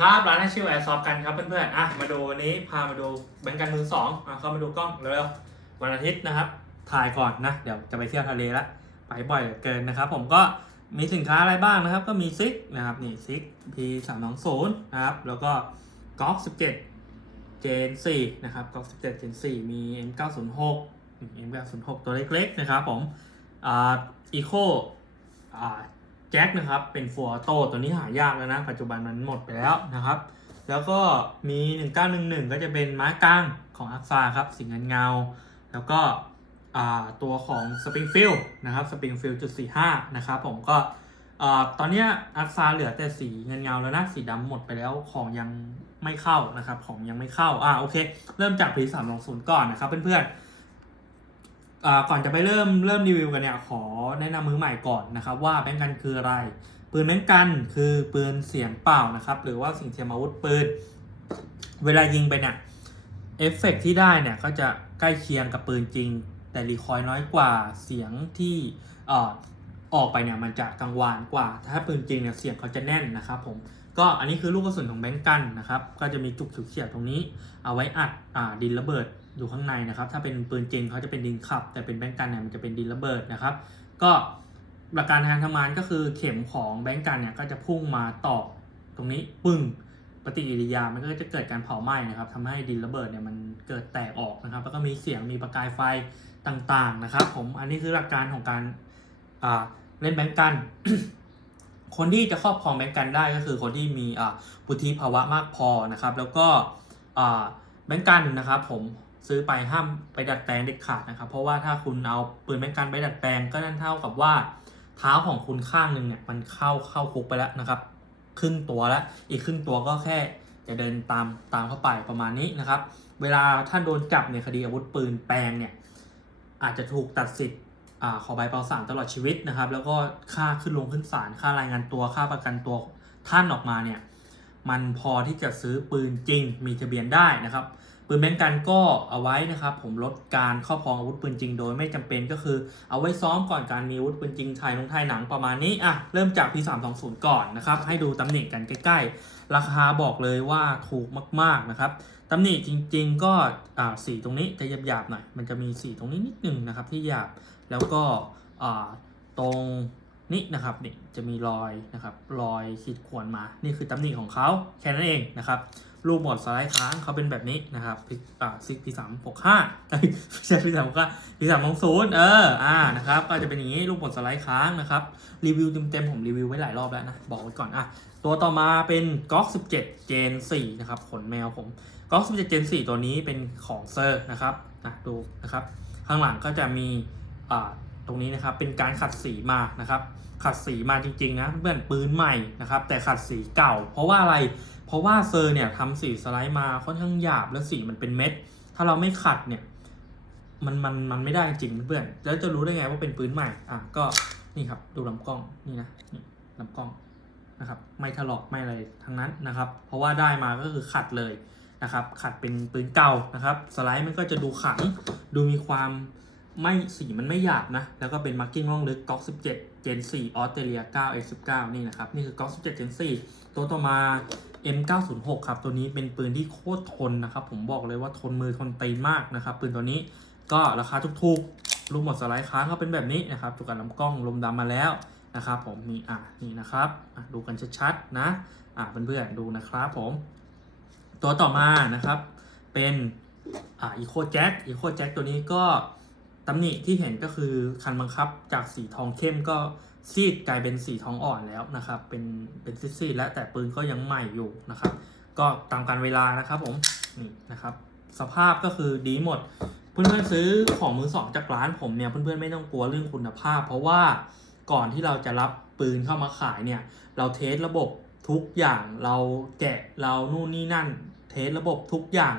ครับร้านให้ชื่อแอร์ซอฟกันครับเพื่อนๆ อะมาดูวันนี้พามาดูแบงก์กันมือสองอะเข้ามาดูกล้องเร็วๆวันอาทิตย์นะครับ ถ่ายก่อนนะ เดี๋ยวจะไปเที่ยวทะเลละไปบ่อยเกินนะครับ ผมก็มีสินค้าอะไรบ้างนะครับ ก็มีซิกนะครับนี่ซิก P 3 2 0นะครับ แล้วก็ก๊อก17 Gen 4นะครับก๊อก17 Gen 4มี M 9 0 6 M 9 0 6ตัวเล็กๆนะครับผมอ่า Eco อ่า แจ็คนะครับเป็นฟัวโตตัวนี้หายากแล้วนะ ปัจจุบันมันหมดไปแล้วนะครับ แล้วก็มี 1911 ก็จะเป็นม้ากลางของอักซาครับสีเงินเงา แล้วก็ตัวของ Springfield นะครับ Springfield จุด45นะครับผมก็ตอนนี้อักซาเหลือแต่สีเงินเงาแล้วนะสีดำหมดไปแล้วของยังไม่เข้านะครับของยังไม่เข้าอ่าโอเค เริ่มจาก P 3 2 0ก่อนนะครับเพื่อนๆ ก่อนจะไปเริ่มเริ่มรีวิวกันเนี่ยขอแนะนำมือใหม่ก่อนนะครับว่าแบงก์กันคืออะไร ปืนแบงก์กันคือปืนเสียงเปล่านะครับหรือว่าสิ่งเทียมอาวุธปืน เวลายิงไปเนี่ยเอฟเฟกต์ที่ได้เนี่ยก็จะใกล้เคียงกับปืนจริง แต่รีคอยล์น้อยกว่าเสียงที่เอ่อออกไปเนี่ยมันจะกังวานกว่า ถ้าปืนจริงเนี่ยเสียงเขาจะแน่นนะครับผมก็อันนี้คือลูกกระสุนของแบงก์กันนะครับก็จะมีจุกเขียวๆตรงนี้ เอาไว้อัดอดินระเบิด อยู่ข้างในนะครับ ถ้าเป็นปืนจริงเขาจะเป็นดินขับ แต่เป็นแบงก์กันเนี่ยมันจะเป็นดินระเบิดนะครับ ก็หลักการทางทำงานก็คือเข็มของแบงก์กันเนี่ยก็จะพุ่งมาต่อตรงนี้ปึ้งปฏิกิริยามันก็จะเกิดการเผาไหม้นะครับทำให้ดินระเบิดเนี่ยมันเกิดแตกออกนะครับ แล้วก็มีเสียงมีประกายไฟต่างๆนะครับ ผมอันนี้คือหลักการของการเล่นแบงก์กัน คนที่จะครอบครองแบงก์กันได้ก็คือคนที่มีอ่าวุฒิภาวะมากพอนะครับ แล้วก็แบงก์กันนะครับ ผม ซื้อไปห้ามไปดัดแปลงเด็ดขาดนะครับ เพราะว่าถ้าคุณเอาปืนแบงก์กันไปดัดแปลงก็นั่นเท่ากับว่าเท้าของคุณข้างหนึ่งเนี่ยมันเข้าเข้าคุกไปแล้วนะครับ ครึ่งตัวแล้วอีกครึ่งตัวก็แค่จะเดินตามตามเข้าไปประมาณนี้นะครับ เวลาท่านโดนจับในคดีอาวุธปืนแปลงเนี่ยอาจจะถูกตัดสิทธิ์ขอใบเปล่าสารตลอดชีวิตนะครับ แล้วก็ค่าขึ้นลงขึ้นศาลค่ารายงานตัวค่าประกันตัวท่านออกมาเนี่ยมันพอที่จะซื้อปืนจริงมีทะเบียนได้นะครับ ปืนแบงกันก็เอาไว้นะครับ ผมลดการครอบครองอาวุธปืนจริงโดยไม่จำเป็นก็คือ เอาไว้ซ้อมก่อนการมีอาวุธปืนจริงถ่ายลงถ่ายหนังประมาณนี้อะเริ่มจาก P320 ก่อนนะครับ ให้ดูตำหนิกันใกล้ๆ ราคาบอกเลยว่าถูกมากๆนะครับตำหนิจริง ๆ ก็อ่าสีตรงนี้จะหยาบๆหน่อยมันจะมีสีตรงนี้นิดนึงนะครับที่หยาบแล้วก็อ่าตรงนี้นะครับนี่จะมีรอยนะครับรอยขีดข่วนมา นี่คือตำหนิของเขาแค่นั้นเองนะครับ รูปหมดสไลด์ค้างเขาเป็นแบบนี้นะครับพิอ่าซิกพีสามหกห้าไม่ใช่พีสามหกห้าพีสามสองศูนย์เอออ่านะครับก็จะเป็นอย่างนี้รูปหมดสไลด์ค้างนะครับรีวิวเต็มๆผมรีวิวไว้หลายรอบแล้วนะบอกไว้ก่อนอะตัวต่อมาเป็นก๊อก17 Gen 4นสี่นะครับขนแมวผมก๊อก17 Gen 4ตัวนี้เป็นของเซอร์นะครับอะดูนะครับข้างหลังก็จะมีอ่าตรงนี้นะครับเป็นการขัดสีมานะครับ ขัดสีมาจริงๆนะเพื่อนปืนใหม่นะครับแต่ขัดสีเก่า เพราะว่าอะไร เพราะว่าเซอร์เนี่ยทำสีสไลด์มาค่อนข้างหยาบแล้วสีมันเป็นเม็ด ถ้าเราไม่ขัดเนี่ยมันมันมันไม่ได้จริงเพื่อนแล้วจะรู้ได้ไงว่าเป็นปืนใหม่อะก็นี่ครับดูลำกล้องนี่นะนี่ลำกล้องนะครับไม่ถลอกไม่อะไรทั้งนั้นนะครับ เพราะว่าได้มาก็คือขัดเลยนะครับ ขัดเป็นปืนเก่านะครับ สไลด์มันก็จะดูขังดูมีความไม่สีมันไม่หยาบนะแล้วก็เป็นมาร์กิ้งร่องลึกก๊อก17 Gen 4ออสเตรเลีย9 X19 นี่นะครับ นี่คือก๊อก17 Gen 4ตัวต่อมา M906 ครับ ตัวนี้เป็นปืนที่โคตรทนนะครับ ผมบอกเลยว่าทนมือทนตีนมากนะครับ ปืนตัวนี้ก็ราคาถูกๆลูกหมดสไลด์ค้างก็เป็นแบบนี้นะครับจุกันลำกล้องลมดำมาแล้วนะครับผมนี่อะนี่นะครับดูกันชัดๆนะอะเพื่อนๆดูนะครับผม ตัวต่อมานะครับเป็นอ่า Eco Jack Eco Jack ตัวนี้ก็ ตำหนิที่เห็นก็คือคันบังคับจากสีทองเข้มก็ซีดกลายเป็นสีทองอ่อนแล้วนะครับ เป็นเป็นซีดๆแล้วแต่ปืนก็ยังใหม่อยู่นะครับ ก็ตามการเวลานะครับผมนี่นะครับ สภาพก็คือดีหมด เพื่อนๆซื้อของมือสองจากร้านผมเนี่ยเพื่อนๆไม่ต้องกลัวเรื่องคุณภาพ เพราะว่าก่อนที่เราจะรับปืนเข้ามาขายเนี่ย เราเทสระบบทุกอย่างเราแกะเรานู่นนี่นั่น เทสระบบทุกอย่าง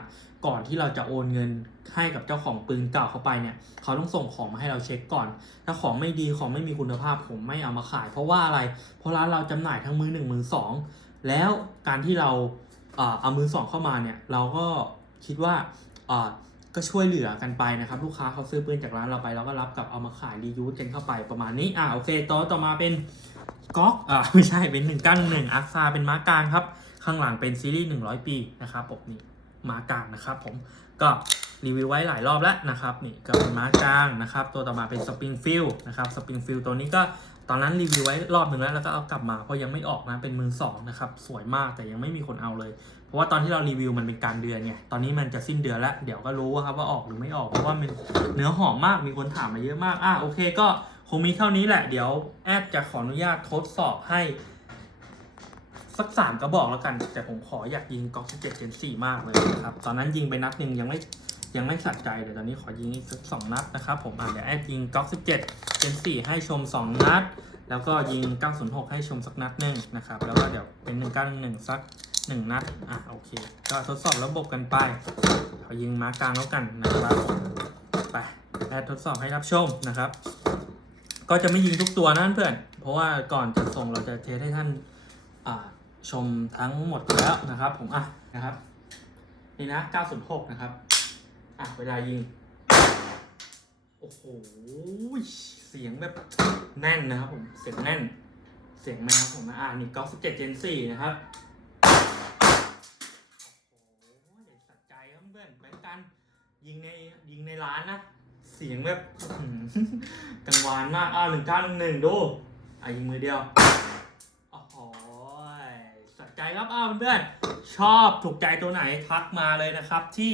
ก่อนที่เราจะโอนเงินให้กับเจ้าของปืนเก่าเข้าไปเนี่ย เขาต้องส่งของมาให้เราเช็คก่อน ถ้าของไม่ดีของไม่มีคุณภาพผมไม่เอามาขาย เพราะว่าอะไร เพราะร้านเราจำหน่ายทั้งมือหนึ่งมือสองแล้วการที่เราเอามือสองเข้ามาเนี่ยเราก็คิดว่าก็ช่วยเหลือกันไปนะครับ ลูกค้าเขาซื้อปืนจากร้านเราไปเราก็รับกับเอามาขายรียูสกันเข้าไปประมาณนี้อ่าโอเคต่อต่อมาเป็นก๊อกอ่าไม่ใช่เป็นหนึ่งก้าหนึ่งอาร์ซาเป็นม้ากลางครับ ข้างหลังเป็นซีรีส์100 ปีนะครับผมนี่ ม้ากลางนะครับผมก็รีวิวไว้หลายรอบแล้วนะครับนี่ก็เป็นม้ากลางนะครับ ตัวต่อมาเป็นสปริงฟิลนะครับสปริงฟิลตัวนี้ก็ตอนนั้นรีวิวไว้รอบหนึ่งแล้วแล้วก็เอากลับมาเพราะยังไม่ออกนะเป็นมือสองนะครับสวยมากแต่ยังไม่มีคนเอาเลย เพราะว่าตอนที่เรารีวิวมันเป็นกลางเดือนไงตอนนี้มันจะสิ้นเดือนแล้ว เดี๋ยวก็รู้ครับว่าออกหรือไม่ออกเพราะว่ามันเนื้อหอมมากมีคนถามมาเยอะมากอะโอเคก็คงมีเท่านี้แหละเดี๋ยวแอดจะขออนุญาตทดสอบให้ สักสามกระบอกแล้วกัน แต่ผมขออยากยิงก๊อก17เจน4มากเลยนะครับ ตอนนั้นยิงไปนัดหนึ่งยังไม่ยังไม่สัดใจเดี๋ยวตอนนี้ขอยิงอีกสักสองนัดนะครับผมอะเดี๋ยวแอดยิงก๊อก17เจน4ให้ชม2นัด แล้วก็ยิง906ให้ชมสักนัดหนึ่งนะครับ แล้วก็เดี๋ยวเป็น1911สัก1นัด อะโอเค ก็ทดสอบระบบกันไปเอยิงม้ากลางแล้วกันนะครับไปแอดทดสอบให้รับชมนะครับ ก็จะไม่ยิงทุกตัวนะเพื่อน เพราะว่าก่อนจะส่งเราจะเทสให้ท่านอ่า ชมทั้งหมดแล้วนะครับ ผมอะนะครับ นี่นะ906นะครับ อะเวลายิง โอ้โห เสียงแบบแน่นนะครับ ผมเสียงแน่น เสียงแมวผมนะอ่านี่ก๊อก17 Gen 4นะครับโอ้โหสัดใจครับเพื่อนแบงกันยิงในยิงในร้านนะ เสียงแบบกังวานมากอ้าวหนึ่งเก้าหนึ่งหนึ่งดูอะยิงมือเดียว ใจครับอ้าวเพื่อนชอบถูกใจตัวไหนทักมาเลยนะครับที่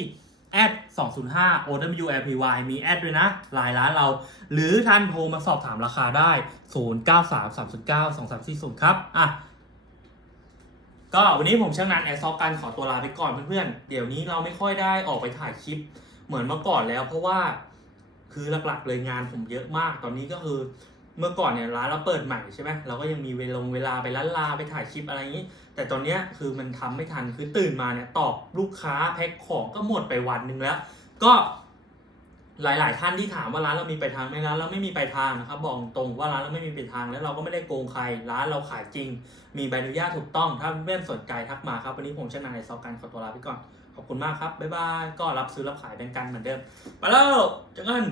แอด205 OWLPY มีแอดด้วยนะลายร้านเรา หรือท่านโทรมาสอบถามราคาได้ 093309 2340 ครับ อะ ก็วันนี้ผมช่างนันแอร์ซอฟกันขอตัวลาไปก่อนเพื่อนๆ เดี๋ยวนี้เราไม่ค่อยได้ออกไปถ่ายคลิปเหมือนเมื่อก่อนแล้ว เพราะว่าคือหลักๆเลยงานผมเยอะมาก ตอนนี้ก็คือ เมื่อก่อนเนี่ยร้านเราเปิดใหม่ใช่ไหมเราก็ยังมีเวลงเวลาไปร้านลาไปถ่ายคลิปอะไรอย่างนี้ แต่ตอนเนี้ยคือมันทำไม่ทันคือตื่นมาเนี่ยตอบลูกค้าแพ็คของก็หมดไปวันหนึ่งแล้ว ก็หลาย ๆ ท่านที่ถามว่าร้านเรามีไปลายทางไหมร้านเราไม่มีไปลายทางนะครับบอกตรงว่าร้านเราไม่มีไปลายทางแล้วเราก็ไม่ได้โกงใครร้านเราขายจริง มีใบอนุญาตถูกต้อง ถ้าเพื่อนสนใจทักมาครับวันนี้ผมชนะในซอกันขอตัวลาไปก่อนขอบคุณมากครับบ๊ายบายก็รับซื้อรับขายเป็นกันเหมือนเดิมไปแล้วเจอกัน